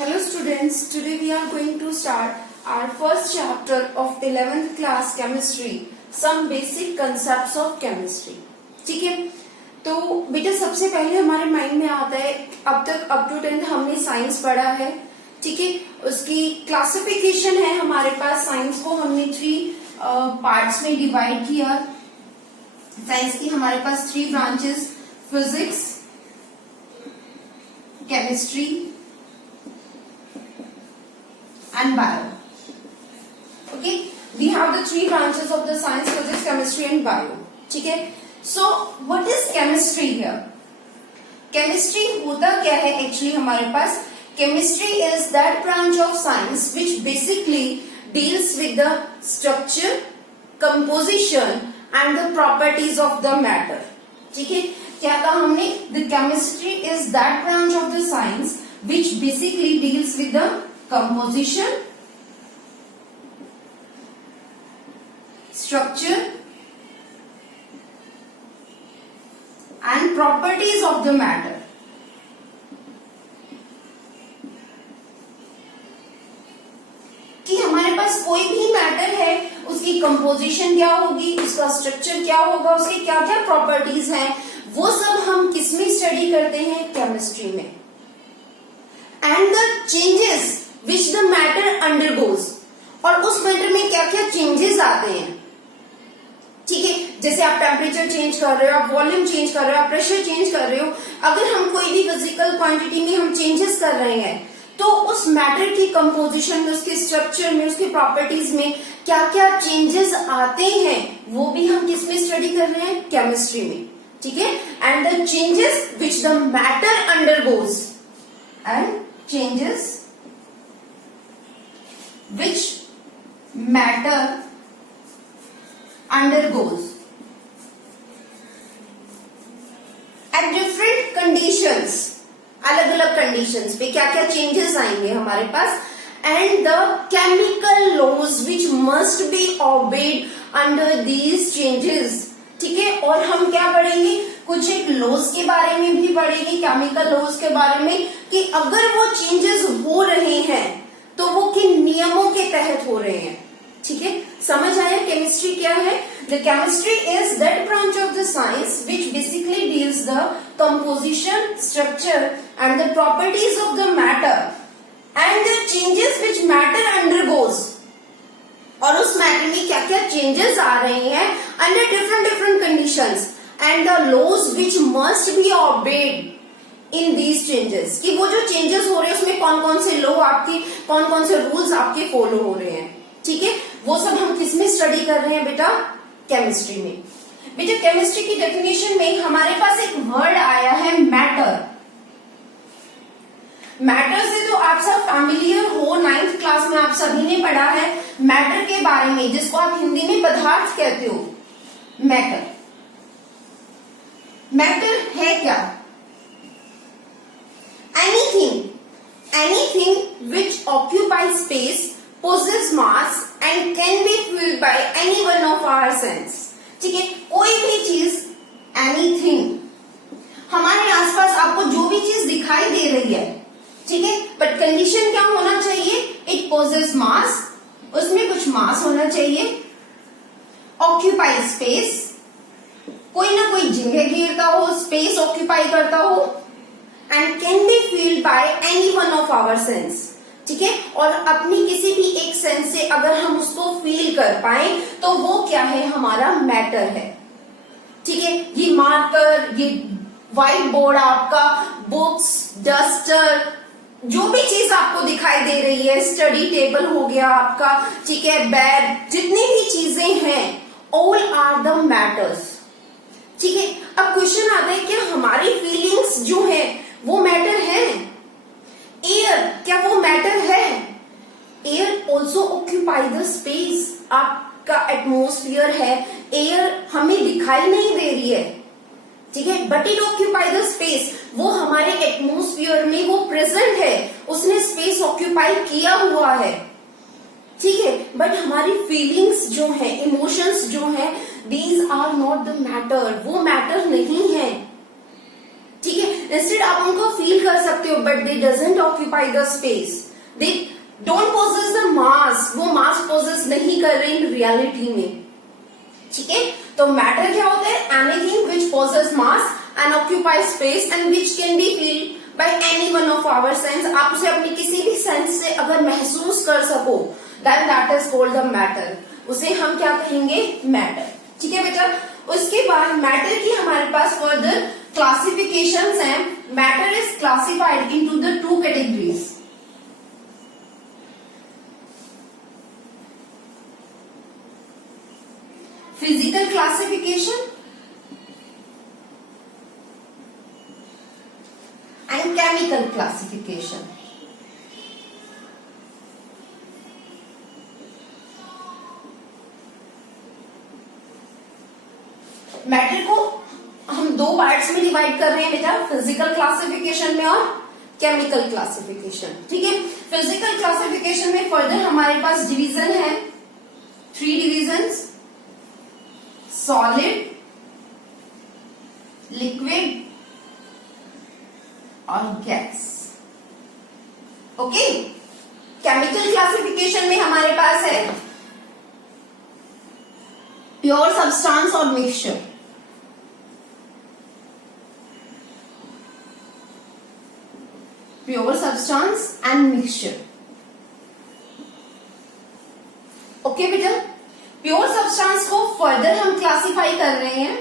Hello students, today we are going to start our first chapter of 11th class chemistry, some basic concepts of chemistry. ठीक है, तो बेटा सबसे पहले हमारे माइंड में आता है अब तक अप टू 10th हमने साइंस पढ़ा है. ठीक है, उसकी क्लासिफिकेशन है हमारे पास. साइंस को हमने 3 पार्ट्स में डिवाइड किया. साइंस की हमारे पास 3 branches, physics, chemistry and bio. Okay, we have the 3 branches of the science: physics, chemistry and bio. ठीक है, so what is chemistry here? Chemistry होता क्या है actually हमारे पास? Chemistry is that branch of science which basically deals with the structure, composition and the properties of the matter. ठीक है, क्या कहा हमने? The chemistry is that branch of the science which basically deals with the composition, structure and properties of the matter. कि हमारे पास कोई भी matter है, उसकी कंपोजिशन क्या होगी, उसका स्ट्रक्चर क्या होगा, उसके क्या क्या प्रॉपर्टीज हैं, वो सब हम किस में स्टडी करते हैं? केमिस्ट्री में. And the changes which the matter undergoes, और उस मैटर में क्या क्या चेंजेस आते हैं. ठीक है, जैसे आप टेम्परेचर चेंज कर रहे हो, आप वॉल्यूम चेंज कर रहे हो, आप प्रेशर चेंज कर रहे हो. अगर हम कोई भी फिजिकल क्वांटिटी में हम चेंजेस कर रहे हैं तो उस मैटर की कंपोजिशन में, उसके स्ट्रक्चर में, उसकी प्रॉपर्टीज में क्या क्या चेंजेस आते हैं, वो भी हम किस में स्टडी कर रहे हैं? केमिस्ट्री में. ठीक है, and the changes which the matter undergoes, and changes which matter undergoes at different conditions. अलग अलग कंडीशंस पे क्या क्या चेंजेस आएंगे हमारे पास, and the chemical laws which must be obeyed under these changes. ठीक है, और हम क्या पढ़ेंगे? कुछ एक लॉज के बारे में भी पढ़ेंगे, केमिकल लॉज के बारे में, कि अगर वो चेंजेस हो रहे हैं तो वो किन नियमों के तहत हो रहे हैं. ठीक है, समझ आया केमिस्ट्री क्या है? The chemistry is that branch of the science which basically deals the composition, structure and the properties of the matter and the changes which matter undergoes, और उस मैटर में क्या क्या चेंजेस आ रहे हैं under different conditions, and the laws which must be obeyed in these changes, कि वो जो चेंजेस हो रहे हैं उसमें कौन कौन से लॉ आपके, कौन कौन से रूल्स आपके फॉलो हो रहे हैं. ठीक है, वो सब हम किस में स्टडी कर रहे हैं बेटा? केमिस्ट्री में. बेटा केमिस्ट्री की डेफिनेशन में हमारे पास एक वर्ड आया है मैटर. मैटर से तो आप सब फैमिलियर हो, 9th क्लास में आप सभी ने पढ़ा है मैटर के बारे में, जिसको आप हिंदी में पदार्थ कहते हो. मैटर, मैटर है क्या? Anything which occupies space, possesses mass and can be filled by any one of our sense. ठीक है, कोई भी चीज, anything, हमारे आसपास आपको जो भी चीज दिखाई दे रही है, ठीक है, बट कंडीशन क्या होना चाहिए? इट possesses mass, उसमें कुछ मास होना चाहिए. ऑक्यूपाई स्पेस, कोई ना कोई जगह घेरता हो, स्पेस ऑक्यूपाई करता हो, and can be filled by any one of our sense. ठीक है, और अपनी किसी भी एक सेंस से अगर हम उसको फील कर पाए तो वो क्या है? हमारा मैटर है. ठीक है, ये मार्कर, ये व्हाइट बोर्ड आपका, बुक्स, डस्टर, जो भी चीज आपको दिखाई दे रही है, स्टडी टेबल हो गया आपका, ठीक है, बैग, जितनी भी चीजें हैं, ऑल आर द मैटर्स. ठीक है, अब क्वेश्चन आता है कि हमारी फीलिंग्स जो है वो मैटर है? एयर, क्या वो मैटर है? Air also occupy the space. आपका एटमोस्फियर है, एयर हमें दिखाई नहीं दे रही है, ठीक है, but it occupy the space. वो हमारे एटमोस्फियर में वो प्रेजेंट है, उसने स्पेस ऑक्यूपाई किया हुआ है. ठीक है, बट हमारी फीलिंग्स जो है, इमोशंस जो है, these are not the matter. वो मैटर नहीं है. ठीक है, इंस्टेड आप उनको फील कर सकते हो, but they doesn't occupy the space, they don't possess the mass, वो मास पोजेस नहीं कर रहे इन रियलिटी में। ठीक है, तो मैटर क्या होता है? Anything which possess mass and occupy space and which can be feel by any one of our sense. आप उसे अपनी किसी भी सेंस से अगर महसूस कर सको, then that is called the matter, उसे हम क्या कहेंगे? मैटर। ठीक है बेटा, उसके बाद मैटर की हमारे पास फर्दर क्लासिफिकेशंस हैं। Matter is classified into the two categories, physical classification and chemical classification. Matter को हम दो पार्ट्स में डिवाइड कर रहे हैं बेटा, फिजिकल क्लासिफिकेशन में और केमिकल क्लासिफिकेशन। ठीक है, फिजिकल क्लासिफिकेशन में फर्दर हमारे पास डिवीजन है, 3 डिविजन्स, सॉलिड, लिक्विड और गैस। ओके, केमिकल क्लासिफिकेशन में हमारे पास है प्योर सब्सटेंस और mixture. Pure substance and mixture. Okay बेटा, प्योर सब्सटेंस को फर्दर हम क्लासिफाई कर रहे हैं।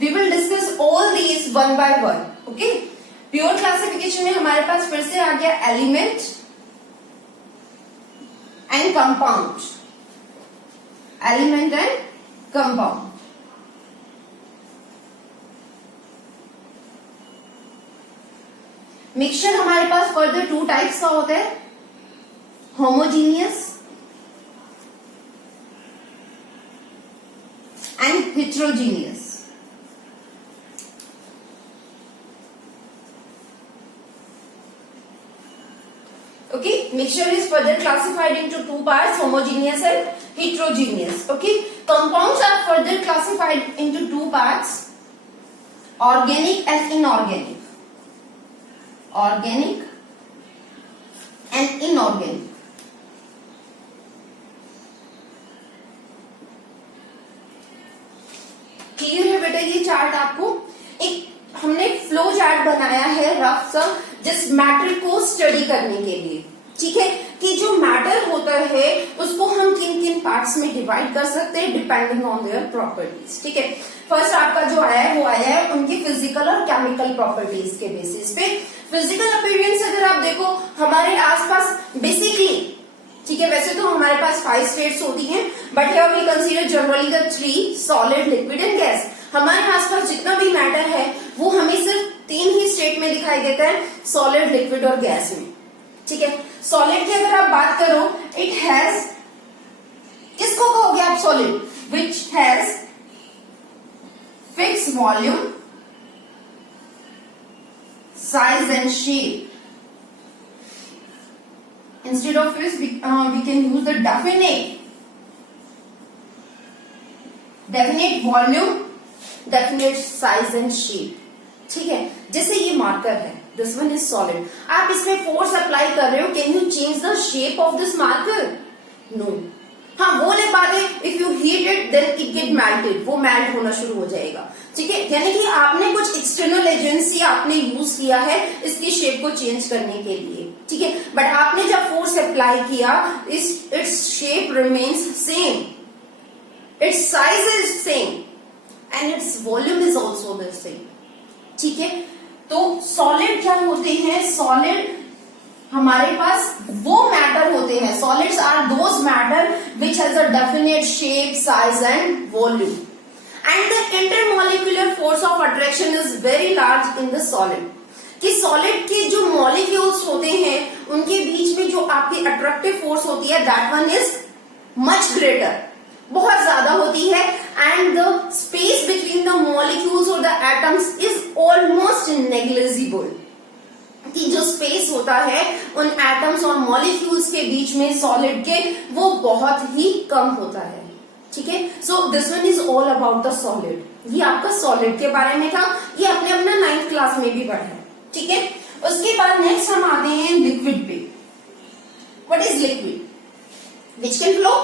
We will discuss all these one by one. Okay, pure classification में हमारे पास फिर से आ गया element and compound, element and compound. Mixture हमारे पास फर्दर 2 टाइप्स का होता है, homogeneous and heterogeneous. Okay, mixture is further classified into 2 parts, homogeneous and heterogeneous. Okay, compounds are further classified into 2 parts, organic and inorganic. Organic and inorganic. Clear है बेटा ये chart आपको? एक हमने फ्लो चार्ट बनाया है रफ सा, जिस मैटर को स्टडी करने के लिए। ठीक है, कि जो मैटर होता है उसको हम किन किन पार्ट्स में डिवाइड कर सकते हैं डिपेंडिंग ऑन देयर प्रॉपर्टीज। ठीक है, फर्स्ट आपका जो आया है वो आया है उनकी फिजिकल और केमिकल प्रॉपर्टीज के बेसिस पे। फिजिकल अपीयरेंस अगर आप देखो हमारे आसपास बेसिकली, ठीक है, वैसे तो हमारे पास 5 स्टेट्स होती हैं, but here we consider generally the 3, solid, liquid and gas. हमारे आसपास जितना भी मैटर है वो हमें सिर्फ 3 ही स्टेट में दिखाई देता है, सॉलिड, लिक्विड और गैस में। ठीक है, सॉलिड की अगर आप बात करो, इट हैज, किसको कहोगे आप solid? Which has fix volume, size and shape. Instead of this, we can use the definite volume, definite size and shape. ठीक है, जैसे ये मार्कर है, this one is solid. आप इसमें फोर्स अप्लाई कर रहे हो, can you change the shape of this marker? No. हाँ, वो नहीं पाते, if you heat it then it get melted, वो मेल्ट होना शुरू हो जाएगा। ठीक है, यानी कि आपने कुछ एक्सटर्नल एजेंसी आपने यूज किया है इसकी शेप को चेंज करने के लिए। ठीक है, बट आपने जब फोर्स अप्लाई किया, its shape remains same, it's size is same and its volume is also the same. ठीक है, तो सॉलिड क्या होते हैं? सॉलिड हमारे पास वो मैटर होते हैं, solids are those matter which has a definite shape, size and volume, and the intermolecular force of attraction is very large in the solid. कि सॉलिड के जो मॉलिक्यूल्स होते हैं उनके बीच में जो आपकी अट्रैक्टिव फोर्स होती है, that one is much greater, बहुत ज्यादा होती है, and the space between the molecules और the atoms is almost negligible. कि जो स्पेस होता है उन एटम्स और मॉलिक्यूल्स के बीच में सॉलिड के, वो बहुत ही कम होता है। ठीक है। सो this one is all about the solid. ये आपका सॉलिड के बारे में था, ये आपने अपना 9th क्लास में भी पढ़ा है, ठीक है। उसके बाद नेक्स्ट हम आते हैं लिक्विड पे। What is liquid? Which can flow,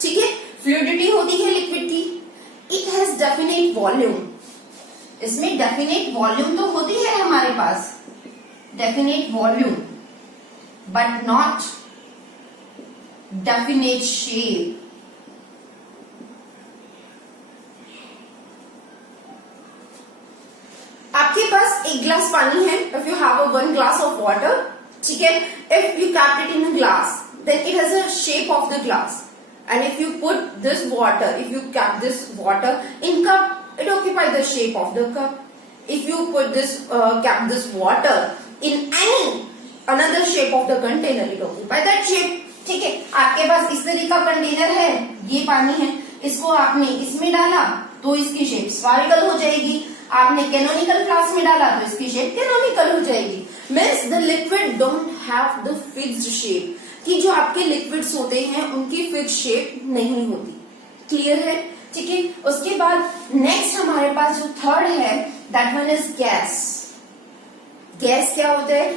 ठीक है। फ्लूइडिटी होती है लिक्विड की, इट हैज डेफिनेट वॉल्यूम। इसमें डेफिनेट वॉल्यूम तो होती है हमारे पास, definite volume, but not definite shape. आपके पास एक ग्लास पानी है, if you have a 1 glass of water, ठीक है। If you kept it in a glass, then it has a shape of the glass. And if you put this water, if you kept this water in cup, it occupies the shape of the cup. If you put this, kept this water in any another shape of the container, it occupies that shape. ठीक है। आपके पास इस तरह का container है, ये पानी है, इसको आपने इसमें डाला तो इसकी शेप स्फेरिकल हो जाएगी। आपने कैनोनिकल फ्लास्क में डाला तो इसकी शेप कैनोनिकल हो जाएगी। Means the liquid don't have the fixed shape, कि जो आपके लिक्विड्स होते हैं उनकी फिक्स शेप नहीं होती। क्लियर है, ठीक है। उसके बाद नेक्स्ट हमारे पास जो थर्ड है, that one is gas. Gas क्या होता है?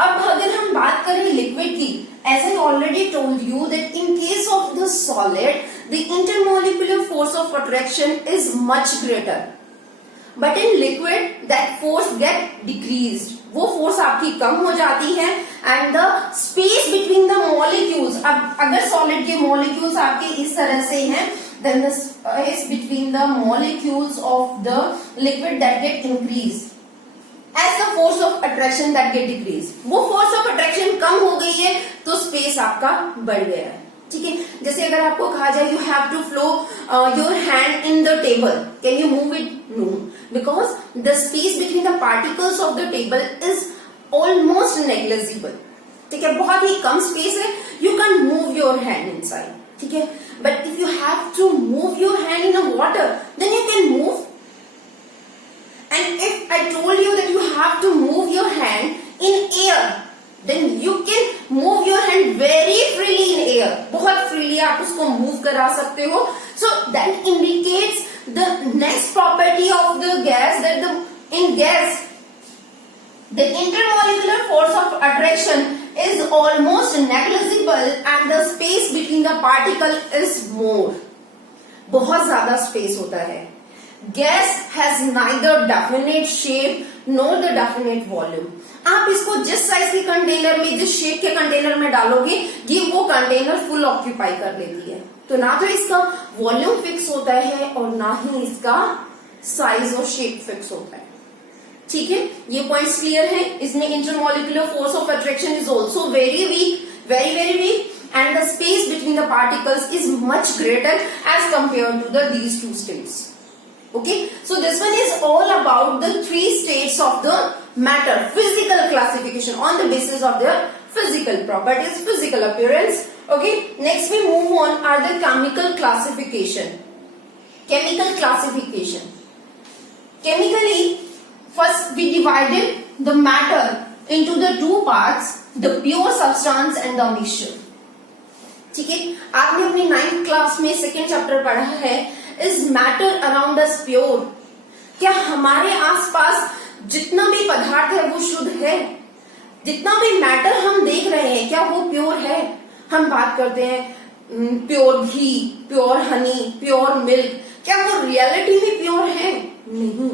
अब अगर हम बात करें लिक्विड की, as I already told you that in case of the solid, the intermolecular force of attraction is much greater, but in liquid that force get decreased. वो force आपकी कम हो जाती है and the space between the molecules, अब अगर solid के molecules आपके इस तरह से हैं, then the space between the molecules of the liquid that get increased as the force of attraction that get decreased. वो force of attraction कम हो गई है तो space आपका बढ़ गया है, ठीक है। जैसे अगर आपको कहा जाए you have to flow your hand in the table, can you move it? No, because the space between the particles of the table is almost negligible, ठीक है। बहुत ही कम space है, you can't move your hand inside, ठीक है। But if you have to move your hand in the water, then you can move. And if I told you that you have to move your hand in air, then you can move your hand very freely in air. बहुत freely आप उसको move करा सकते हो. So that indicates the next property of the gas, that in gas the intermolecular force of attraction is almost negligible and the space between the particle is more. बहुत ज्यादा space होता है. Gas has neither definite shape nor the definite volume. आप इसको जिस size के container में, जिस शेप के कंटेनर में डालोगे, ये वो कंटेनर फुल ऑक्यूपाई कर लेती है। तो ना तो इसका वॉल्यूम फिक्स होता है और ना ही इसका साइज और शेप फिक्स होता है, ठीक है। ये पॉइंट्स क्लियर है। इसमें intermolecular force of attraction is also very weak, very very weak, and the space between the particles is much greater as compared to these two states. Okay, so this one is all about the 3 states of the matter, physical classification on the basis of their physical properties, physical appearance. Okay, next we move on are the chemical classification. Chemical classification. Chemically, first we divided the matter into the 2 parts, the pure substance and the mixture. ठीक है, आपने अपनी 9th class में 2nd chapter पढ़ा है, is matter around us pure. क्या हमारे आसपास जितना भी पदार्थ है वो शुद्ध है? जितना भी मैटर हम देख रहे हैं क्या वो प्योर है? हम बात करते हैं pure ghee, pure honey, pure milk, क्या वो रियलिटी में प्योर है? नहीं।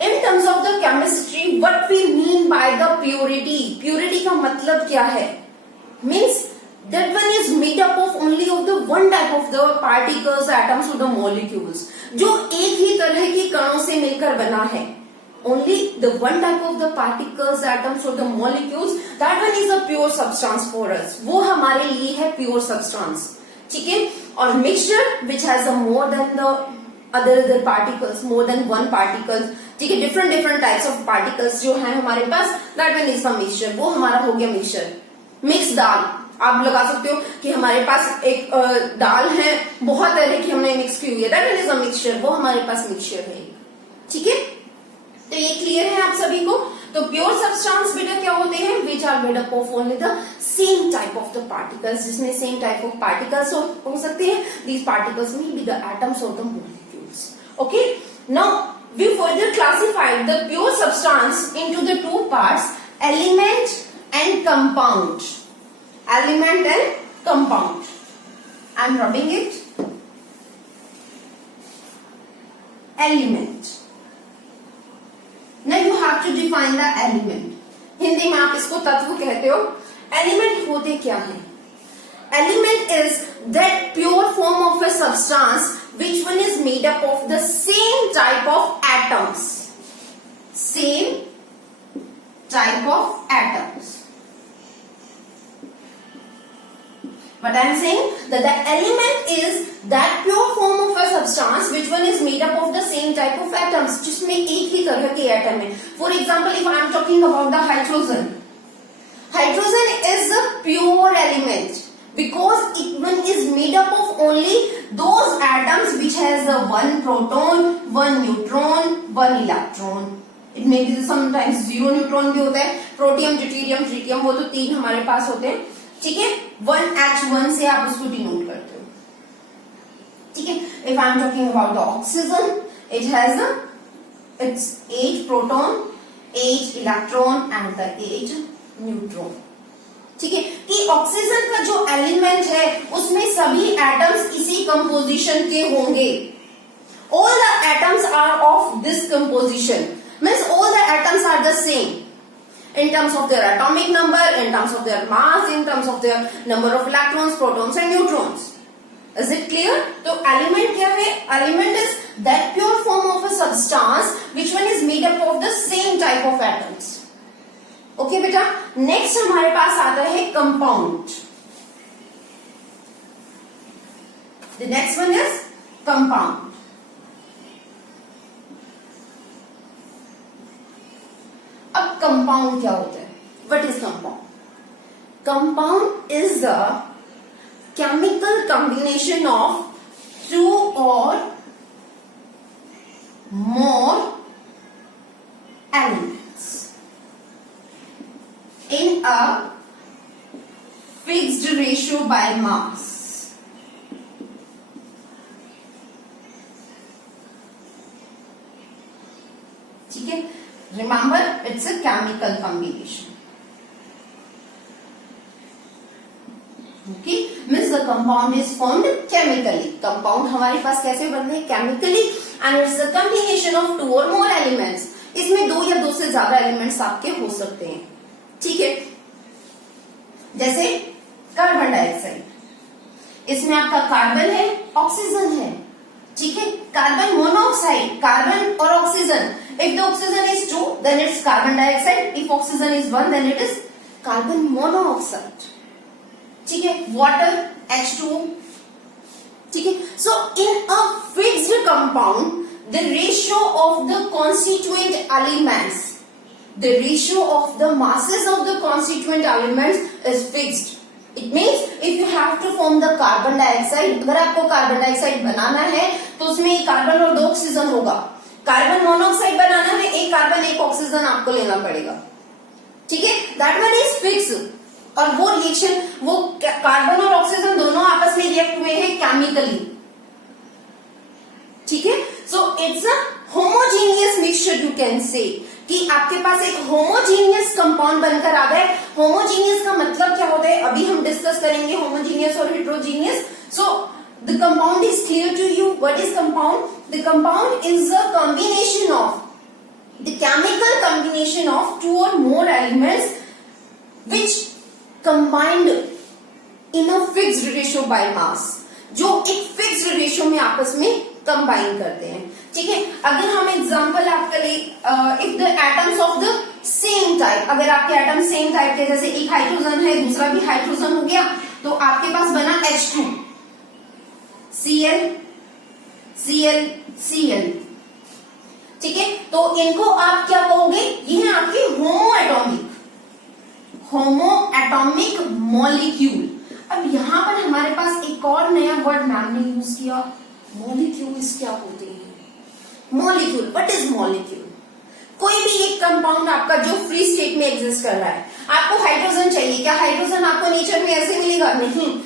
In terms of the chemistry what we mean by the purity, purity का मतलब क्या है? Means that one is made up of only of the one type of the particles, atoms or the molecules, जो एक ही तरह के कणों से मिलकर बना है. Only the one type of the particles, atoms or the molecules, that one is a pure substance for us. वो हमारे लिए है pure substance, ठीक है. और mixture which has a more than the other particles, more than one particles, ठीक है, different types of particles जो है हमारे पास, that one is a mixture. वो हमारा हो गया mixture. मिक्स दाल आप लगा सकते हो कि हमारे पास एक दाल है बहुत तरह की हमने मिक्स की हुई है, दैट इज अ मिक्सचर, वो हमारे पास मिक्सचर है, ठीक है. तो ये क्लियर है आप सभी को. तो प्योर सब्सटेंस बेटा क्या होते हैं, which are made up of only the same type of the particles, जिसमें सेम टाइप ऑफ पार्टिकल्स हो सकते हैं. दीज पार्टिकल्स में बी द एटम्स और the molecules. Okay, now we further classified the pure substance into the two parts, element and compound. Element and compound. I am rubbing it. Element. Now you have to define the element. Hindi में आप इसको तत्व कहते हो. Element होते क्या हैं? Element is that pure form of a substance which one is made up of the same type of atoms. Same type of atoms. But I am saying that the element is that pure form of a substance which one is made up of the same type of atoms, जिसमें एक ही तरह के atom है. For example, if I am talking about the hydrogen, hydrogen is a pure element. Because it one is made up of only those atoms which has a one proton, one neutron, one electron. It may be sometimes zero neutron भी होता है. Protium, deuterium, tritium, वो तो तीन हमारे पास होते हैं. ठीक है, 1H1 से आप उसको डिनोट करते हो. ठीक है, if I am talking about the oxygen, it has its 8 proton, 8 electron and the 8 neutron. ठीक है, कि ऑक्सीजन का जो एलिमेंट है उसमें सभी एटम्स इसी कंपोजिशन के होंगे. All the atoms are of this composition, means all the atoms are the same in terms of their atomic number, in terms of their mass, in terms of their number of electrons, protons and neutrons. Is it clear? तो element क्या है? Element is that pure form of a substance which one is made up of the same type of atoms. Okay बेटा, next हमारे पास आता है compound. The next one is compound. अब compound क्या होता है? What is compound? Compound is the chemical combination of two और more elements in a fixed ratio by mass. ठीक है, remember it's a chemical combination. Okay, means the compound is formed chemically. Compound हमारे पास कैसे बनते हैं? Chemically, and it's a combination of two or more elements. इसमें दो या दो से ज्यादा एलिमेंट्स आपके हो सकते हैं. ठीक है, जैसे कार्बन डाइऑक्साइड, इसमें आपका कार्बन है, ऑक्सीजन है. ठीक है, कार्बन मोनोऑक्साइड, कार्बन और oxygen. If the oxygen is 2 then it's carbon dioxide. If oxygen is 1 then it is carbon monoxide. ठीक है, वाटर H2O. ठीक है, so in a fixed compound the ratio of the constituent elements, the ratio of the masses of the constituent elements is fixed. It means if you have to form the carbon dioxide, अगर आपको carbon dioxide बनाना है तो उसमें एक carbon और 2 oxygen होगा. Carbon monoxide बनाना है, एक कार्बन एक ऑक्सीजन आपको लेना पड़ेगा. ठीक है, दैट वन इज फिक्स. और वो रिएक्शन, वो कार्बन और ऑक्सीजन दोनों आपस में रिएक्ट हुए हैं केमिकली. ठीक है, सो it's a homogeneous mixture you can say, कि आपके पास एक होमोजीनियस कंपाउंड बनकर आ गए. होमोजीनियस का मतलब क्या होता है अभी हम डिस्कस करेंगे, होमोजीनियस और heterogeneous. So the compound is clear to you. What is compound? The compound is a combination of the chemical combination of 2 or more elements which combined in a fixed ratio by mass, जो एक fixed ratio में आपस में combine करते हैं. ठीक है, अगर हम एग्जांपल आपके लिए, if the atoms of the same type, अगर आपके एटम सेम टाइप के, जैसे एक हाइड्रोजन है दूसरा भी हाइड्रोजन हो गया, तो आपके पास बना H2, Cl, Cl, Cl. ठीक है, तो इनको आप क्या कहोगे? ये है आपके होमो एटॉमिक मॉलिक्यूल. अब यहां पर हमारे पास एक और नया वर्ड मैम ने यूज किया, मॉलिक्यूल्स क्या होते हैं? Molecule, what is molecule? कोई भी एक कंपाउंड आपका जो फ्री स्टेट में एग्जिस्ट कर रहा है, आपको हाइड्रोजन चाहिए, क्या हाइड्रोजन आपको नेचर में ऐसे मिलेगा? नहीं,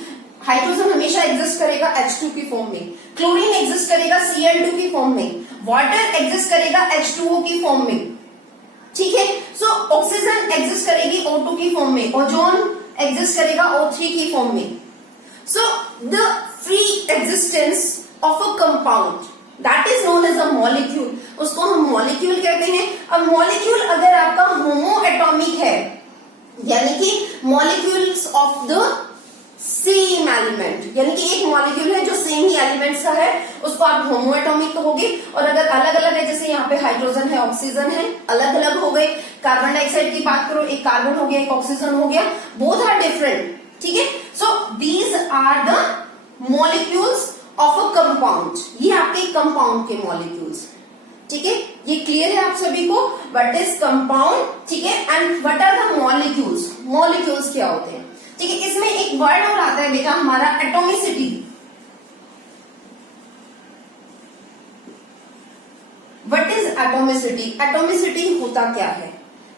हाइड्रोजन हमेशा एग्जिस्ट करेगा H2 की फॉर्म में, क्लोरीन एग्जिस्ट करेगा Cl2 की फॉर्म में, वाटर एग्जिस्ट करेगा H2O की फॉर्म में, ठीक है। सो ऑक्सीजन एग्जिस्ट करेगी O2 की फॉर्म में, ओजोन एग्जिस्ट करेगा O3 की फॉर्म में। So the free existence of a compound that is known as a molecule, उसको हम मॉलिक्यूल कहते हैं। अब मॉलिक्यूल अगर आपका होमो एटॉमिक है, यानी कि molecules of the same element, यानी कि एक मॉलिक्यूल है जो सेम ही एलिमेंट्स का है, उसको आप होमो एटॉमिक कहोगे। और अगर अलग अलग है, जैसे यहाँ पे हाइड्रोजन है, ऑक्सीजन है, अलग अलग हो गए। कार्बन डाइऑक्साइड की बात करो, एक कार्बन हो गया, एक ऑक्सीजन हो गया, बोथ आर डिफरेंट, ठीक है। So these are the molecules of a compound, ये आपके कंपाउंड के मॉलिक्यूल्स, ठीक है। ये क्लियर है आप सभी को, व्हाट इज कंपाउंड, ठीक है, and what are the molecules, molecules क्या होते हैं, ठीक है। इसमें एक वर्ड और आता है बेटा हमारा atomicity. What is atomicity? Atomicity होता क्या है,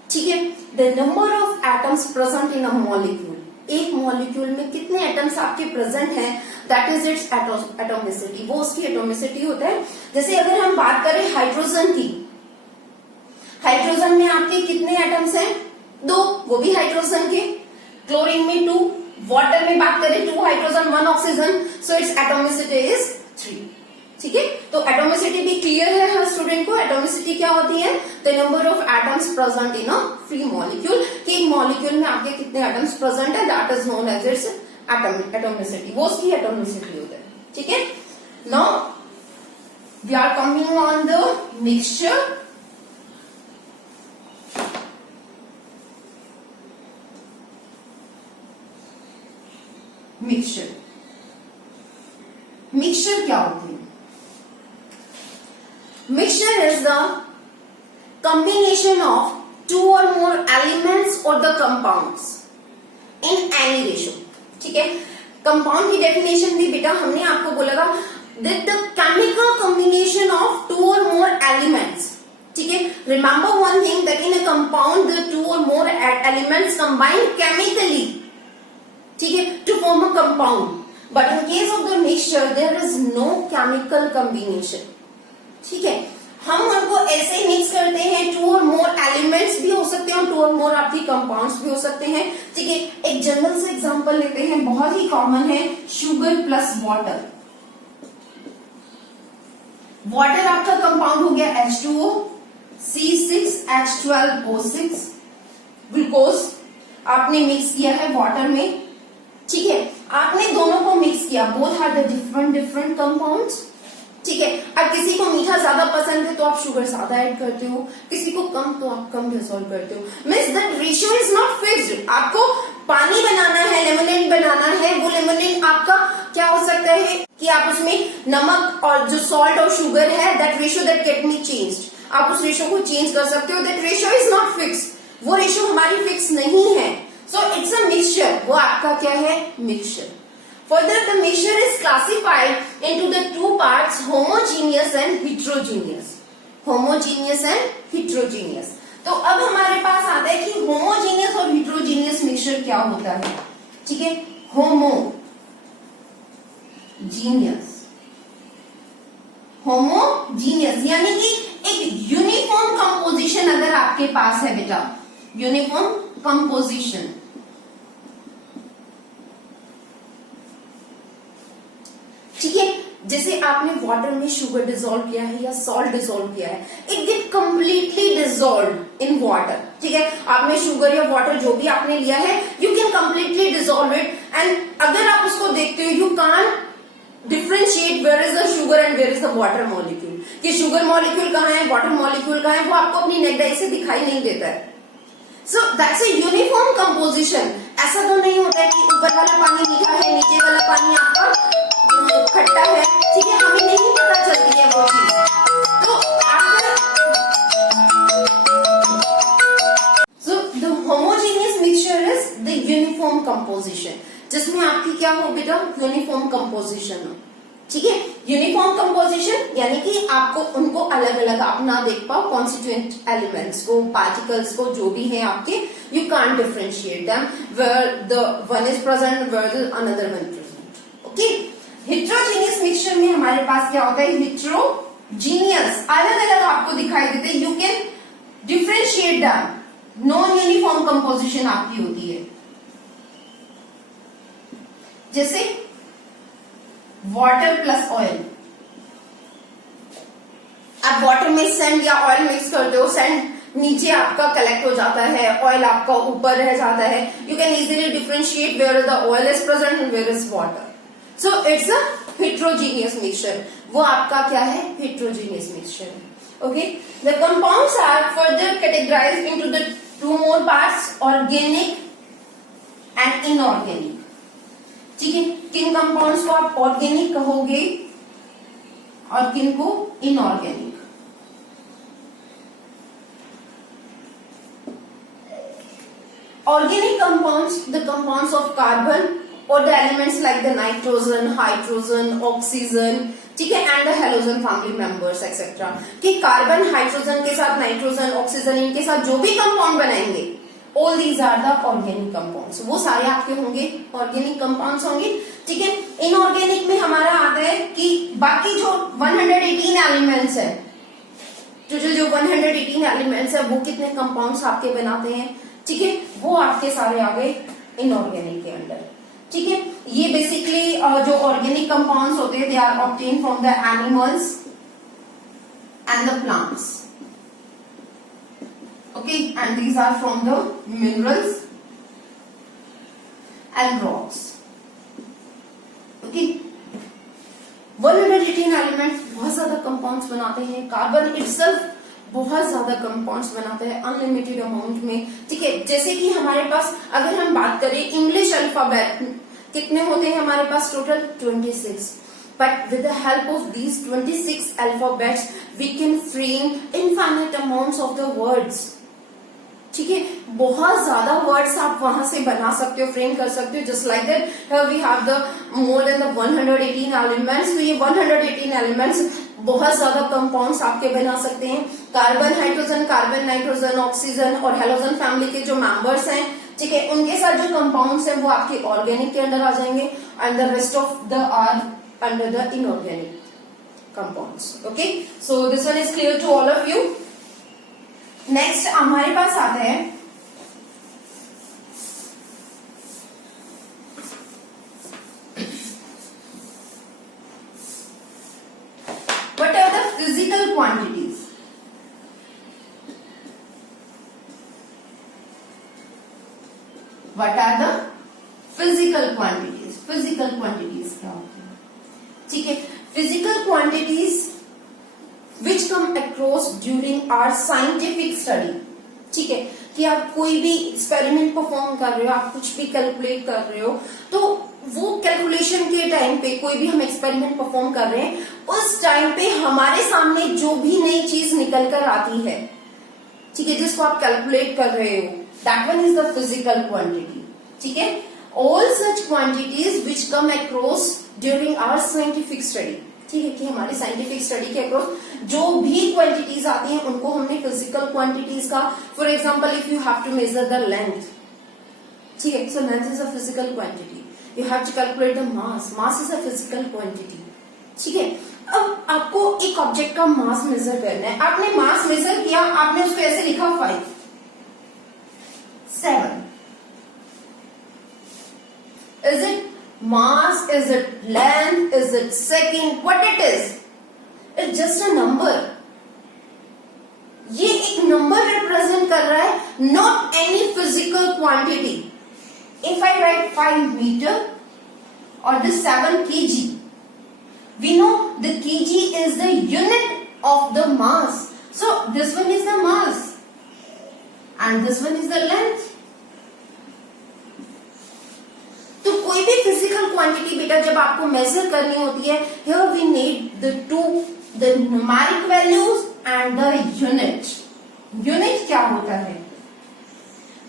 ठीक है। The number of atoms present in a molecule, एक मॉलिक्यूल में कितने एटम्स आपके प्रेजेंट हैं, दैट इज इट्स एटॉमिसिटी, वो उसकी एटॉमिसिटी होता है। जैसे अगर हम बात करें हाइड्रोजन की, हाइड्रोजन में आपके कितने एटम्स हैं? 2, वो भी हाइड्रोजन के। क्लोरीन में 2, वाटर में बात करें 2 hydrogen 1 oxygen, so it's atomicity is 3, ठीक है। तो एटॉमिसिटी भी क्लियर है हर स्टूडेंट को। एटॉमिसिटी क्या होती है? The number of atoms present in a free molecule, कि एक मॉलिक्यूल में आपके कितने एटम्स प्रेजेंट है, that is known as its atomicity, वो उसकी एटॉमिसिटी होता है, ठीक है। Now we are coming on the mixture. Mixture, mixture क्या होती है? Mixture is the combination of 2 or more elements or the compounds in any ratio, ठीक है। कंपाउंड की डेफिनेशन भी बेटा हमने आपको बोला था, that the chemical combination of 2 or more elements, ठीक है। Remember one thing, that in a compound the 2 or more elements combine chemically, ठीक है, to form a compound, but in case of the mixture there is no chemical combination, ठीक है। हम उनको ऐसे mix करते हैं, 2 और मोर एलिमेंट्स भी हो सकते हैं और 2 और मोर आपकी कंपाउंड्स भी हो सकते हैं, ठीक है। एक जनरल से एग्जांपल लेते हैं, बहुत ही कॉमन है, शुगर प्लस वाटर। वाटर आपका कंपाउंड हो गया H2O, C6H12O6, ग्लूकोज आपने मिक्स किया है वाटर में, ठीक है। आपने दोनों को मिक्स किया, both are the different compounds, ठीक है। अब किसी को मीठा ज्यादा पसंद है तो आप शुगर ज्यादा ऐड करते हो, किसी को कम तो आप कम डिसॉल्व करते हो। Means that ratio is not fixed. आपको पानी बनाना है, लेमनेड बनाना है, वो लेमनेड आपका क्या हो सकता है कि आप उसमें नमक और जो सॉल्ट और शुगर है, that ratio that can be changed, आप उस रेशियो को चेंज कर सकते हो। That ratio is not fix, वो रेशियो हमारी फिक्स नहीं है। सो इट्स अ मिक्सचर, वो आपका क्या है? Mixture. Further, the mixture is classified into the 2 parts, homogeneous and heterogeneous. Homogeneous and heterogeneous. तो अब हमारे पास आता है कि homogeneous और heterogeneous mixture क्या होता है, ठीक है। homogeneous यानी कि एक यूनिफॉर्म कंपोजिशन अगर आपके पास है बेटा, यूनिफॉर्म कंपोजिशन, ठीक है। जैसे आपने वाटर में शुगर डिसॉल्व किया है या सॉल्ट डिसॉल्व किया है, it get completely dissolve in water, ठीक है। आपने शुगर या वाटर जो भी आपने लिया है, you can completely dissolve it, and अगर आप उसको देखते हो, you can't differentiate where is the sugar and where is the water molecule, कि शुगर मॉलिक्यूल कहाँ है, वाटर मॉलिक्यूल कहाँ है, वो आपको अपनी नेक्ड आई से दिखाई नहीं देता है। So that's a uniform composition. ऐसा तो नहीं होता है कि ऊपर वाला पानी मीठा है, नीचे वाला पानी आपका खट्टा है, ठीक है, हमें नहीं पता चलती है वो चीज। तो so the homogeneous mixture is the uniform composition, जिसमें आपकी क्या हो बेटा? यूनिफॉर्म कंपोजिशन हो, ठीक है। यूनिफॉर्म कंपोजिशन यानी कि आपको उनको अलग अलग आप ना देख पाओ, कॉन्स्टिट्यूएंट एलिमेंट्स को, पार्टिकल्स को, जो भी है आपके, you can't differentiate them where the one is present where the another one present. Okay, heterogeneous mixture में हमारे पास क्या होता है, हेट्रोजीनियस अलग अलग आपको दिखाई देते हैं, you can differentiate them, non uniform composition आपकी होती है। जैसे वाटर प्लस ऑयल, आप वाटर में सैंड या ऑयल मिक्स करते हो, सैंड नीचे आपका कलेक्ट हो जाता है, ऑयल आपका ऊपर रह जाता है, you can easily differentiate where the oil is present and where is water, so it's a heterogeneous mixture. वो आपका क्या है, heterogeneous mixture. Okay, the compounds are further categorized into the two more parts, organic and inorganic. ठीक है, किन compounds को आप organic कहोगे और किन को inorganic. Organic compounds, the compounds of carbon or the elements like the nitrogen, hydrogen, oxygen, ठीक है, and the halogen family members etc. कि कार्बन, हाइड्रोजन के साथ नाइट्रोजन, ऑक्सीजन, इनके साथ जो भी कंपाउंड बनाएंगे, all these are the organic compounds, वो सारे आपके होंगे ऑर्गेनिक कंपाउंड्स होंगे। ठीक है, इनऑर्गेनिक में हमारा आता है कि बाकी जो 118 एलिमेंट्स है, टोटल जो 118 एलिमेंट्स है, वो कितने कंपाउंड्स आपके बनाते हैं, ठीक है, वो आपके सारे आ गए इनऑर्गेनिक के अंडर। ठीक है, ये बेसिकली जो ऑर्गेनिक कंपाउंड्स होते हैं, they are obtain from the animals and the plants. Okay, and these are from the minerals and rocks. Okay, 118 elements बहुत ज्यादा कंपाउंड्स बनाते हैं, कार्बन इटसेल्फ बहुत ज्यादा कंपाउंड्स बनाते हैं अनलिमिटेड अमाउंट में। ठीक है, जैसे कि हमारे पास अगर हम बात करें इंग्लिश अल्फाबेट कितने होते हैं हमारे पास, total 26, but with the help of these 26 alphabets we can frame infinite amounts of the words. ठीक है, बहुत ज्यादा वर्ड्स आप वहां से बना सकते हो, फ्रेम कर सकते हो, just like that here we have the more than the 118 elements. तो ये 118 एलिमेंट्स बहुत ज्यादा कंपाउंड्स आपके बना सकते हैं। Carbon, hydrogen, carbon, nitrogen, oxygen और हेलोजन फैमिली के जो मेंबर्स हैं, ठीक है, उनके साथ जो कंपाउंड्स हैं वो आपके ऑर्गेनिक के अंदर आ जाएंगे, and the rest of the are under the inorganic compounds. Okay, so this one is clear to all of you. Next हमारे पास आता है what are the physical quantities। what are the physical quantities, physical quantities क्या होती है, ठीक है, physical quantities which come across during our scientific study। ठीक है, कि आप कोई भी एक्सपेरिमेंट परफॉर्म कर रहे हो, आप कुछ भी कैलकुलेट कर रहे हो, तो वो कैलकुलेशन के टाइम पे कोई भी हम एक्सपेरिमेंट परफॉर्म कर रहे हैं, उस टाइम पे हमारे सामने जो भी नई चीज निकल कर आती है, ठीक है, जिसको आप कैलकुलेट कर रहे हो, that one is the physical quantity. ठीक है, all such quantities which come across during our scientific study. ठीक है, कि हमारी साइंटिफिक स्टडी के अक्रॉस जो भी क्वांटिटीज आती हैं उनको हमने फिजिकल क्वांटिटीज का, for example if you have to measure the length, ठीक है, so length is a physical quantity, you have to calculate the mass, mass is a physical quantity. ठीक है, अब आपको एक ऑब्जेक्ट का मास मेजर करना है, आपने मास मेजर किया, आपने उसको ऐसे लिखा 5, 7, is it mass, is it length, is it second, what it is, it's just a number। ये एक नंबर रिप्रेजेंट कर रहा है, not any physical quantity। if I write 5 meter or the 7 kg, we know the kg is the unit of the mass, so this one is the mass and this one is the length। तो कोई भी physical quantity बेटा जब आपको major करनी होती है, here we need the numeric values and the unit. Unit क्या होता है,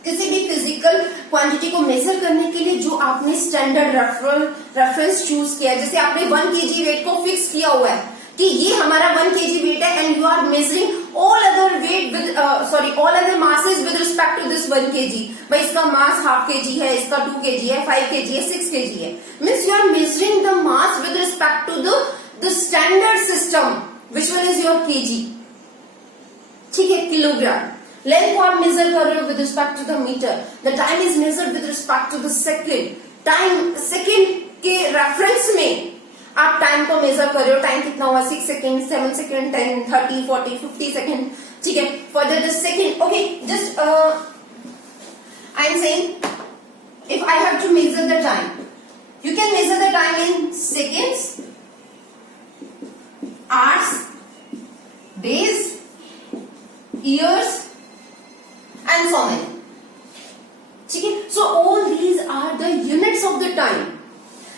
किसी भी फिजिकल क्वांटिटी को मेजर करने के लिए जो आपने स्टैंडर्ड रेफरेंस चूज किया है, जैसे आपने 1 kg वेट को फिक्स किया हुआ है कि ये हमारा 1 kg वेट है and you are measuring all other weight with all other masses with respect to this 1 kg। भाई इसका मास ½ kg है, इसका 2 kg है, 5 kg है, 6 kg है, means you are measuring the mass with respect to the standard system which one is your kg, ठीक है, kilogram. Length को आप मेजर कर रहे हो with respect to the meter, the time is measured with respect to the second, time second के reference में आप टाइम को मेजर कर रहे हो, टाइम कितना हुआ, 6 सेकेंड, 7 सेकेंड, 10, 30, 40, 50 सेकेंड, ठीक है, for the second. Okay, just I am saying if I have to measure the time, you can measure the time in seconds, hours, days, years and so many, ठीक है। So all these are the units of the time।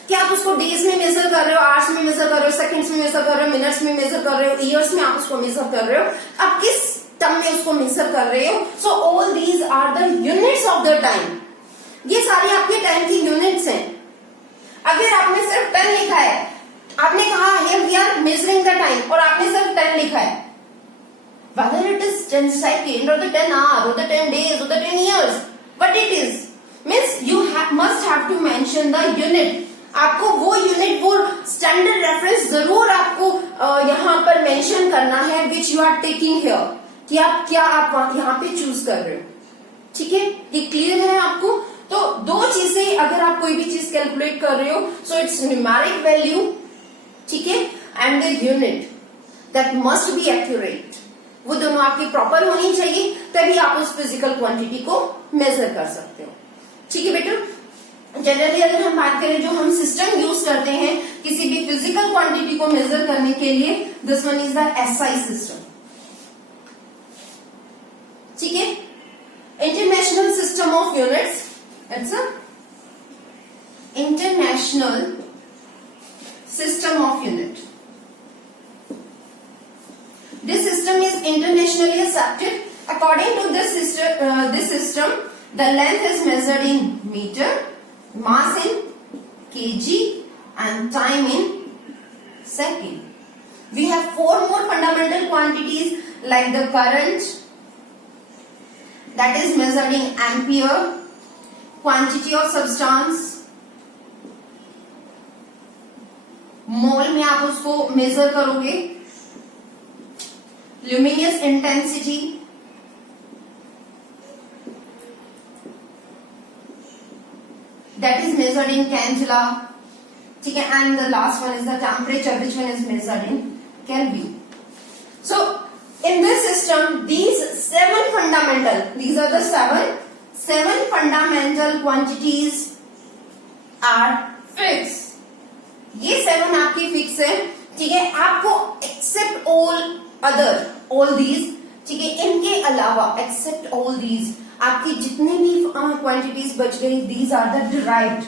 क्या आप उसको days में major कर रहे हो, hours में मेजर कर रहे हो, सेकंड्स में मेजर कर रहे हो, मिनट्स में मेजर कर रहे हो, ईयर्स में आप उसको मेजर कर रहे हो, आप किस टर्म में उसको मेजर कर रहे हो। So all these are the units of the time, ये सारी आपके टाइम की यूनिट्स हैं। अगर आपने सिर्फ 10 लिखा है, आपने कहा here we are measuring the time और आपने सिर्फ 10 लिखा है, whether it is 10 seconds or the 10 hours or the 10 days or the 10 years, but it is means you must have to mention the unit। आपको वो यूनिट, वो standard reference जरूर आपको यहाँ पर मेंशन करना है which you are taking here, कि आप क्या आप यहाँ पे चूज कर रहे हो, ठीक है, ये क्लियर है आपको। तो दो चीजें, अगर आप कोई भी चीज कैलकुलेट कर रहे हो, सो इट्स न्यूमेरिक वैल्यू, ठीक है, and the unit that must be accurate, वो दोनों आपकी प्रॉपर होनी चाहिए, तभी आप उस फिजिकल क्वांटिटी को मेजर कर सकते हो, ठीक है बेटा। जनरली अगर हम बात करें, जो हम सिस्टम यूज करते हैं किसी भी फिजिकल क्वांटिटी को मेजर करने के लिए, this one is the SI system, ठीक है, international system of units, it's a international system of unit. This system is internationally accepted. According to this system, the length is measured in meter, mass in kg, and time in second. We have 4 more fundamental quantities like the current, that is measured in ampere, quantity of substance, मोल में आप उसको major करोगे, luminous intensity, that is measured in candela, ठीक है, and the last one is the temperature which one is measured in Kelvin। So in this system, these are the seven fundamental quantities are fixed। ये 7 आपकी fix है, ठीक है, आपको accept all these, ठीक है, इनके अलावा एक्सेप्ट ऑल दीज आपकी जितनी भी क्वांटिटीज बच गई, दीज आर द डिराइव्ड,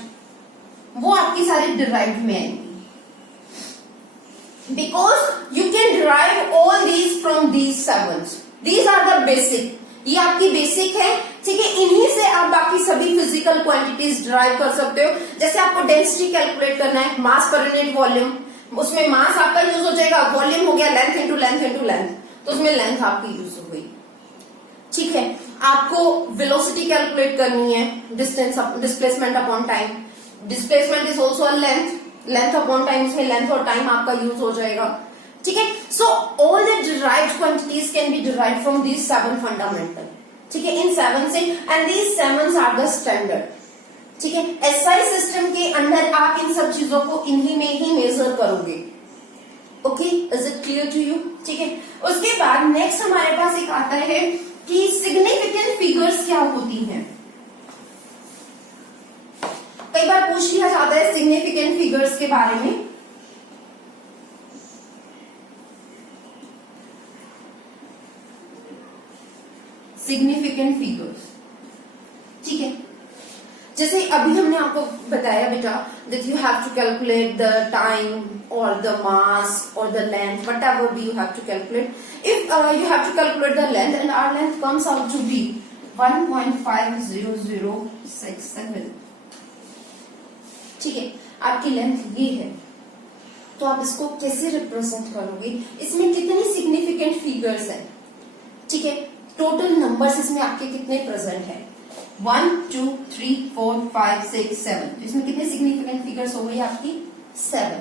वो आपकी सारी डिराइव्ड में आएंगी, because you can derive all these from these 7। These are the basic, ये आपकी बेसिक है, ठीक है, इन्हीं से आप बाकी सभी फिजिकल क्वांटिटीज डिराइव कर सकते हो। जैसे आपको डेंसिटी कैलकुलेट करना है, मास पर यूनिट वॉल्यूम, उसमें मास आपका यूज हो जाएगा, वॉल्यूम हो गया length into length into length, तो उसमें लेंथ आपकी यूज हो गई, ठीक है। आपको वेलोसिटी कैलकुलेट करनी है, distance displacement upon time, displacement is also length, length upon time, इसमें लेंथ और टाइम आपका यूज हो जाएगा, ठीक है। So all the derived quantities can be derived from these 7 fundamental, ठीक है, इन 7 से, and these 7 are the standard, ठीक है। एसआई सिस्टम के अंदर आप इन सब चीजों को इन्हीं में ही मेजर करोगे। Okay, is it clear to you, ठीक है। उसके बाद नेक्स्ट हमारे पास एक आता है कि सिग्निफिकेंट फिगर्स क्या होती हैं। कई बार पूछ लिया जाता है सिग्निफिकेंट फिगर्स के बारे में। सिग्निफिकेंट फिगर्स, ठीक है, जैसे अभी हमने आपको बताया बेटा that you have to calculate the time or the mass or the length, whatever be you have to calculate. If you have to calculate the length and our length comes out to be 1.50067। ठीक है, आपकी length ये है, तो आप इसको कैसे represent करोगे? इसमें कितनी सिग्निफिकेंट फिगर्स है? ठीक है, टोटल नंबर्स इसमें आपके कितने प्रेजेंट है? 1 2 3 4 5 6 7। इसमें कितने सिग्निफिकेंट फिगर्स हो गई आपकी? 7।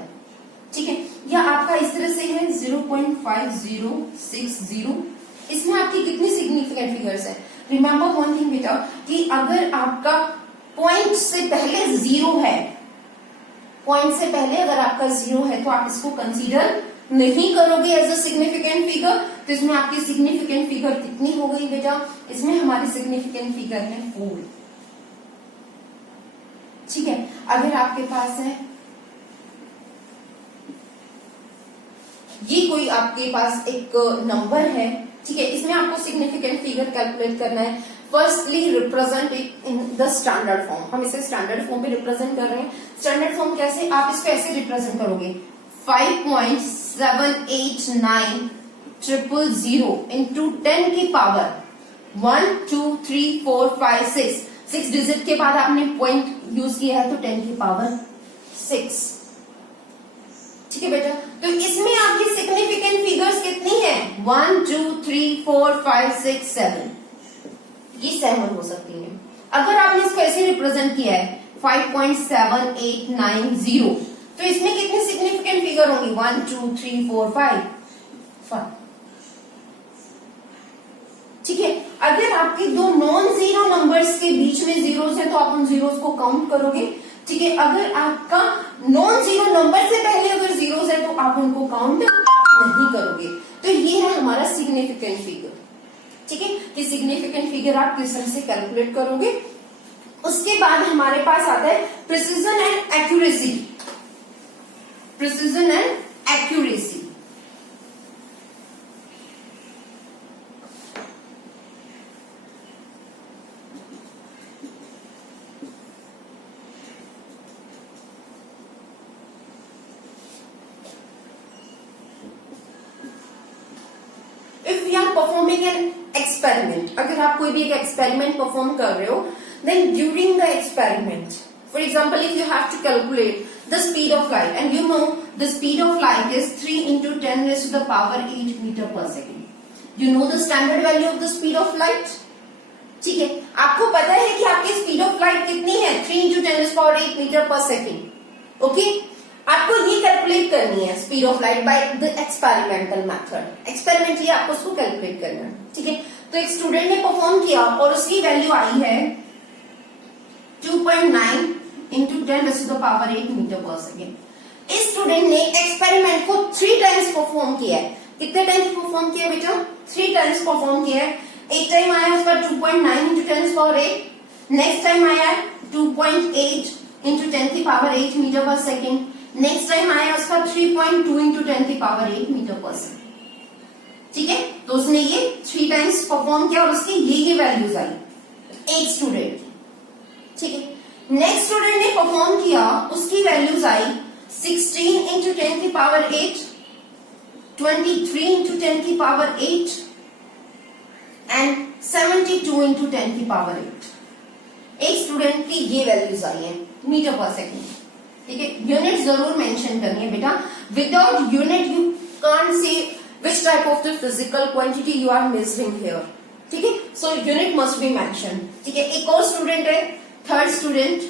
ठीक है, या आपका इस तरह से है 0.5060। इसमें आपकी कितनी सिग्निफिकेंट फिगर्स है? रिमेम्बर वन थिंग बेटा, कि अगर आपका पॉइंट से पहले जीरो है, पॉइंट से पहले अगर आपका जीरो है तो आप इसको कंसीडर नहीं करोगे एज अ सिग्निफिकेंट फिगर। तो इसमें आपकी सिग्निफिकेंट फिगर कितनी हो गई बेटा? इसमें हमारी सिग्निफिकेंट फिगर है 4। ठीक है, अगर आपके पास है ये कोई आपके पास एक नंबर है, ठीक है, इसमें आपको सिग्निफिकेंट फिगर कैलकुलेट करना है। Firstly represent it in the standard form. हम इसे स्टैंडर्ड फॉर्म पे रिप्रेजेंट कर रहे हैं। स्टैंडर्ड फॉर्म कैसे? आप इसको ऐसे रिप्रेजेंट करोगे 5.789000 इंटू 10 की पावर 1 2 3 4 5 6 डिजिट के बाद आपने पॉइंट यूज किया है तो 10 की पावर 6। ठीक है बेटा, तो इसमें आपकी सिग्निफिकेंट फिगर्स कितनी है? 1 2 3 4 5 6 7। ये 7 हो सकती है। अगर आपने इसको ऐसे रिप्रेजेंट किया है 5.7890, तो इसमें कितनी सिग्निफिकेंट फिगर होंगी? 1 2 3 4 5। ठीक है, अगर आपके दो नॉन जीरो नंबर्स के बीच में जीरोस है तो आप उन जीरोस को काउंट करोगे। ठीक है, अगर आपका नॉन जीरो नंबर से पहले अगर जीरोस है तो आप उनको काउंट नहीं करोगे। तो ये है हमारा सिग्निफिकेंट फिगर। ठीक है, कि सिग्निफिकेंट फिगर आप किस तरह से कैलकुलेट करोगे। उसके बाद हमारे पास आता है precision and accuracy. Precision and accuracy, performing an experiment. अगर आप कोई भी एक एक्सपेरिमेंट परफॉर्म कर रहे हो, then during the experiment, for example if you have to calculate the speed of light and you know the speed of light is 3 into 10⁻⁸ metre per second. You know the standard value of the speed of light. ठीक है, आपको पता है कि आपकी speed of light कितनी है? 3 into 10⁸ metre per second. Okay, आपको ये कैलकुलेट करनी है speed of light by the experimental method. Experimentally आपको उसको कैलकुलेट करना है। ठीक है, तो एक स्टूडेंट ने परफॉर्म किया और उसकी वैल्यू आई है 2.9 into 10⁸ मीटर पर सेकेंड। इस स्टूडेंट ने एक्सपेरिमेंट को 3 टाइम्स परफॉर्म किया है। कितने टाइम्स परफॉर्म किया बेटा? 3 टाइम्स परफॉर्म किया है। एक टाइम आया उसका 2.9 into 10⁸, नेक्स्ट टाइम आया 2.8 into 10⁸ metre per second, next time आया उसका 3.2 into 10⁸ मीटर पर सेकेंड। ठीक है, तो उसने ये 3 टाइम्स परफॉर्म किया और उसकी ये वैल्यूज आई एक स्टूडेंट। ठीक है, नेक्स्ट स्टूडेंट ने परफॉर्म किया, उसकी values I 16 into 10⁸, 23 into 10⁸ and 72 into 10⁸। एक स्टूडेंट की ये वैल्यूज आई है मीटर पर सेकेंड। ठीक है, यूनिट जरूर मेंशन करनी है बेटा। Without unit you can't say which type of the physical quantity you are measuring here. ठीक है, so unit must be mention. ठीक है, एक और स्टूडेंट है, थर्ड स्टूडेंट,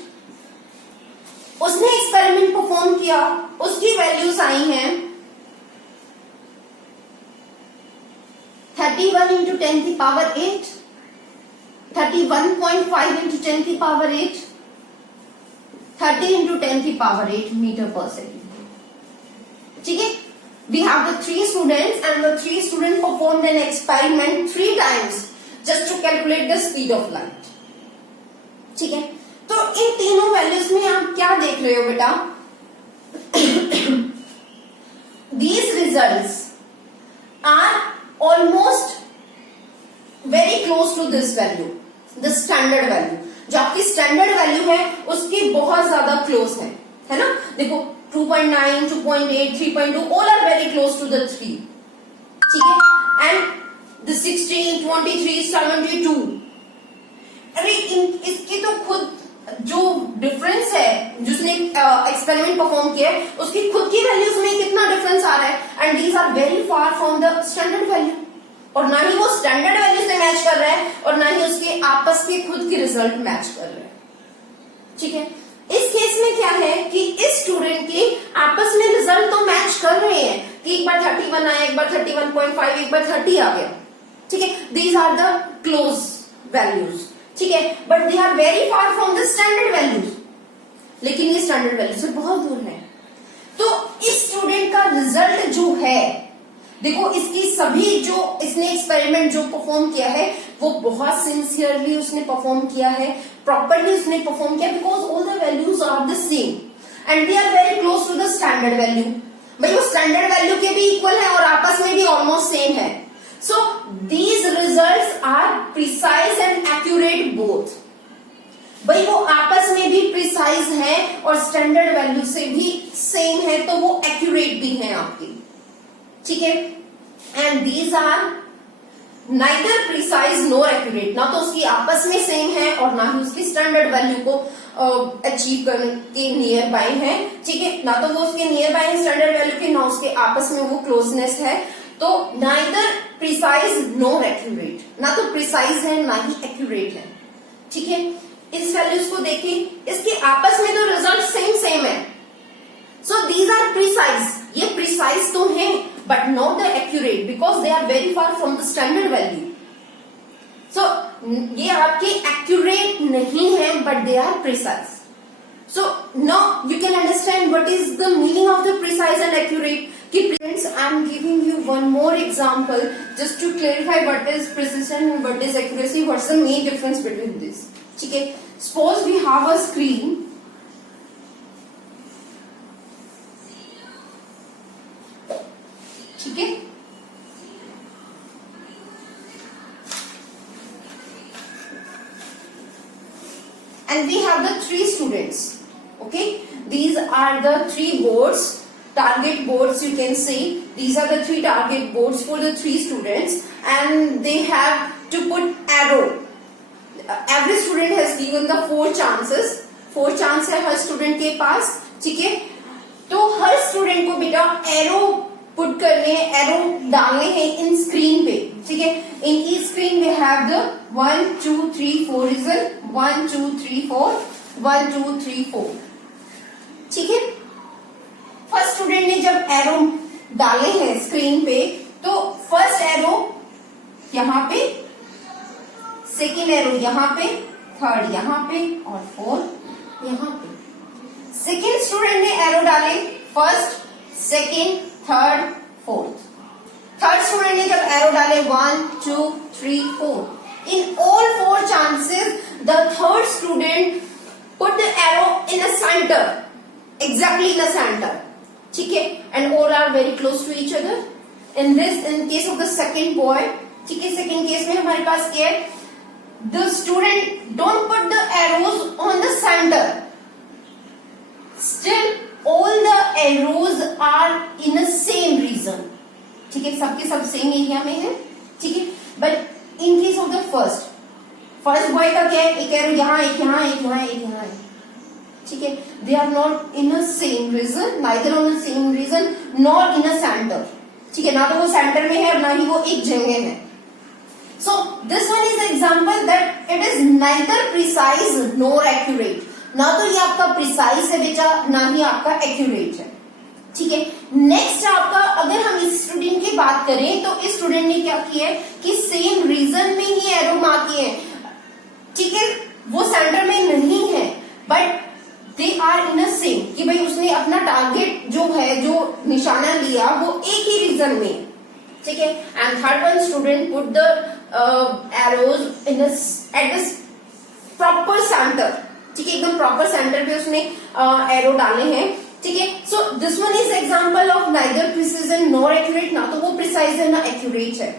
उसने एक्सपेरिमेंट परफॉर्म किया, उसकी वैल्यूज आई हैं 31 into 10⁸, 31.5 into 10⁸, 30 into 10⁸ metre per second. ठीक है, we have the 3 students and the 3 students performed an experiment 3 times just to calculate the speed of light. ठीक है, तो इन तीनों वैल्यूज में आप क्या देख रहे हो बेटा? These results are almost very close to this value, the standard value. जो आपकी स्टैंडर्ड वैल्यू है उसकी बहुत ज्यादा क्लोज है ना? देखो 2.9, 2.8, 3.2 all are very close to the 3. ठीक है, and the 16, 23, 72 अरे इसकी तो खुद जो डिफरेंस है, जिसने एक्सपेरिमेंट परफॉर्म किया है, उसकी खुद की वैल्यूज में कितना डिफरेंस आ रहा है, and these are very far from the standard value. और ना ही वो स्टैंडर्ड वैल्यू से मैच कर रहा है और ना ही उसके आपस के खुद के रिजल्ट मैच कर रहे हैं। ठीक है, इस केस में क्या है कि इस स्टूडेंट के आपस में रिजल्ट तो मैच कर रहे हैं कि एक बार 31 आया, एक बार 31.5, एक बार 30 आ गया। ठीक है, these are the close values. ठीक है, but they are very far from the standard values, लेकिन ये स्टैंडर्ड वैल्यू से बहुत दूर है। तो इस स्टूडेंट का रिजल्ट जो है, देखो इसकी सभी जो इसने एक्सपेरिमेंट जो परफॉर्म किया है वो बहुत सिंसियरली उसने परफॉर्म किया है, प्रॉपरली उसने परफॉर्म किया, because all the values are the same and they are very close to the standard value. भाई वो स्टैंडर्ड वैल्यू के भी इक्वल है और आपस में भी ऑलमोस्ट सेम है। So these results are precise and accurate both. भाई वो आपस में भी प्रिसाइज है और स्टैंडर्ड वैल्यू से भी सेम है, तो वो एक्यूरेट भी है आपकी। ठीक है, and these are neither precise nor accurate, ना तो उसकी आपस में सेम है और ना ही उसकी स्टैंडर्ड वैल्यू को अचीव करने के नियर बाय है। ठीक है, ना तो वो उसके नियर बाय है स्टैंडर्ड वैल्यू के, ना उसके आपस में वो क्लोजनेस है। तो नाइदर प्रिसाइज नॉर एक्यूरेट, ना तो प्रिसाइज है ना ही एक्यूरेट है। ठीक है, इस वैल्यूज को देखिए, इसके आपस में तो रिजल्ट सेम है। सो दीज आर प्रिसाइज, ये प्रिसाइज तो है but not the accurate, because they are very far from the standard value. So ये आपके एक्यूरेट नहीं है but they are precise. So now you can understand what is the meaning of the precise and accurate. Friends, I am giving you one more example just to clarify what is precision and what is accuracy, what's the main difference between this. ठीक है, suppose we have a screen, ठीक है, and we have the 3 students. Okay, these are the 3 boards, target boards you can say. These are the 3 target boards for the 3 students and they have to put arrow. Every student has given the 4 chances. 4 chance है हर student के पास। ठीक है, तो हर student को बेटा arrow put करने हैं, arrow डालने हैं इन स्क्रीन पे। ठीक है, in the screen we have the 1 2 3 4 region 1 2 3 4 1 2 3 4। ठीक है, फर्स्ट स्टूडेंट ने जब एरो डाले हैं स्क्रीन पे, तो फर्स्ट एरो यहाँ पे, सेकेंड एरो यहाँ पे, थर्ड यहाँ पे और फोर्थ यहाँ पे। सेकेंड स्टूडेंट ने एरो डाले first, second, third, fourth. Third student ने जब एरो डाले 1 2 3 4। In all 4 chances the third student put the arrow in a centre, exactly in the center. ठीक है, and all are very close to each other. In case of the second boy, ठीक है, second case में हमारे पास क्या है, the student don't put the arrows on the center. Still, all the arrows are in the same region. ठीक है, सबके सब सेम एरिया में है। ठीक है, but in case of the first boy का क्या है, एक एरो यहाँ, एक यहाँ, एक यहाँ, एक यहाँ है। ठीक है, they are not in a same region, neither on the same region not in a centre. ठीक है, ना तो वो सेंटर में है और ना ही वो एक जगह है। सो this one is example that it is neither precise nor accurate. ना तो ये आपका प्रिसाइज है बेटा, ना ही आपका एक्यूरेट है। ठीक है, नेक्स्ट आपका, अगर हम इस स्टूडेंट की बात करें तो इस स्टूडेंट ने क्या किया है कि सेम रीजन में ही एरो मार्क किए। ठीक है, वो सेंटर में नहीं है but they are in a same, कि भाई उसने अपना टारगेट जो है, जो निशाना लिया वो एक ही रीजन में। ठीक है, and third one student put the arrows in at the proper centre. ठीक है, एकदम प्रॉपर सेंटर पे उसने एरो डाले हैं। ठीक है, सो this one is example of neither precision nor accurate. ना तो वो प्रिसाइज है ना एक्यूरेट है।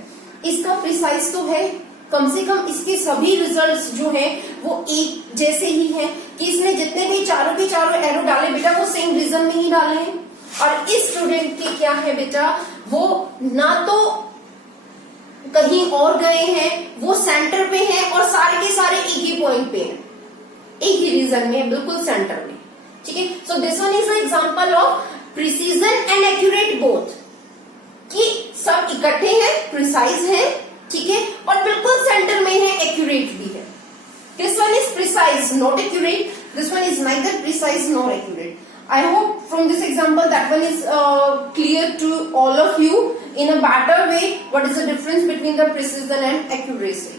इसका प्रिसाइज तो है, कम से कम इसके सभी रिजल्ट्स जो हैं वो एक जैसे ही हैं, कि इसने जितने भी चारों के चारों एरो डाले बेटा वो सेम रीजन में ही डाले हैं। और इस स्टूडेंट के क्या है बेटा, वो ना तो कहीं और गए हैं, वो सेंटर पे हैं और सारे के सारे एक ही पॉइंट पे हैं, एक ही रीजन में, बिल्कुल सेंटर में। ठीक है, सो this one is an example of precision and accurate both, कि सब इकट्ठे हैं, प्रिसाइज है, ठीक है, और बिल्कुल सेंटर में है, एक्यूरेट भी है। This one is precise not accurate, this one is neither precise nor accurate. I hope from this example that one is clear to all of you in a better way what is the difference between the precision and accuracy.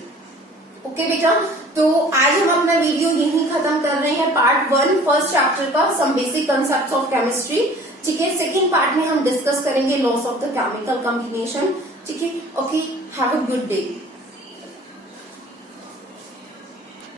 Okay बेटा, तो आज हम अपना video यहीं खत्म कर रहे हैं, पार्ट 1 फर्स्ट चैप्टर का, some basic concepts of chemistry. ठीक है, सेकेंड पार्ट में हम डिस्कस करेंगे laws of the chemical combination. ठीक है, okay, have a good day.